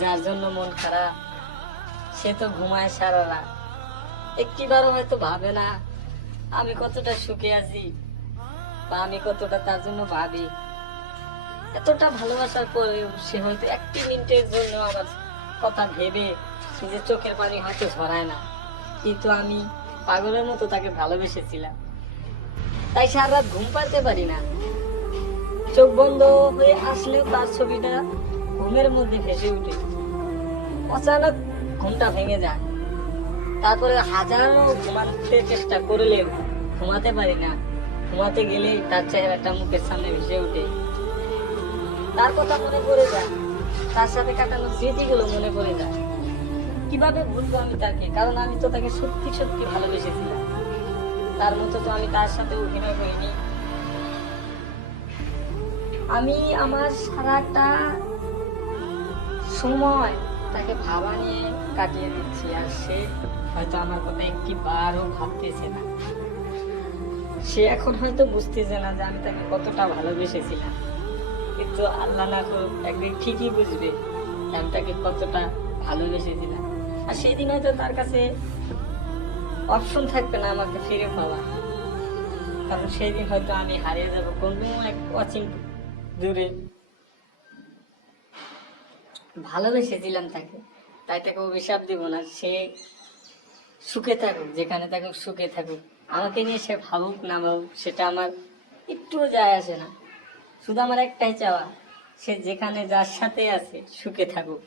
যার জন্য মন খারাপ সে তো ঘুমায় সারা রাত, একটিবারও হয়তো ভাবে না আমি কতটা সুখে আছি বা আমি কতটা তার জন্য ভাবি। এতটা ভালোবাসার পরেও সে হয়তো একটি মিনিটের জন্য আমার কথা ভেবে নিজের চোখের পানি হয়তো ঝরায় না, কিন্তু আমি পাগলের মতো তাকে ভালোবেসেছিলাম। তাই সারা রাত ঘুম পাড়তে পারি না, চোখ বন্ধ হয়ে আসলেও তার ছবিটা ঘুমের মধ্যে ভেসে উঠে। অচানক ঘুমটা ভেঙে যায়, তারপরে হাজারো ঘুমাতে চেষ্টা করলেও ঘুমাতে পারি না। ঘুমাতে গেলে তার চেহারাটা মুখের সামনে ভেসে ওঠে, তার কথা মনে পড়ে যায়, তার সাথে কাটানো স্মৃতিগুলো মনে পড়ে যায়। কিভাবে ভুলবো আমি তাকে, কারণ আমি তো তাকে সত্যি সত্যি ভালোবেসেছিলাম। তার মতো তো আমি তার সাথে অভিনয় করিনি। আমি আমার সারাটা সময় তাকে ভাবা নিয়ে কাটিয়ে দিচ্ছি, আর সে হয়তো আমার কথা একটি বারও ভাবতেছে না। সে এখন হয়তো বুঝতেছে না যে আমি তাকে কতটা ভালোবেসেছিলাম, কিন্তু আল্লাহ না করুক একদিন ঠিকই বুঝবে যে আমি তাকে কতটা ভালোবেসেছিলাম। আর সেদিন হয়তো তার কাছে অপশন থাকবে না আমাকে ফিরে পাওয়া, কারণ সেই দিন হয়তো আমি হারিয়ে যাব কোনো এক অচিন দূরে। ভালোবেসেছিলাম তাকে, তাই তাকে অভিশাপ দিব না। সে সুখে থাকুক, যেখানে থাকুক সুখে থাকুক, আমাকে নিয়ে সে ভাবুক না ভাবুক সেটা আমার একটুও যায় আসে না। শুধু আমার একটাই চাওয়া, সে যেখানে যার সাথে আছে সুখে থাকুক।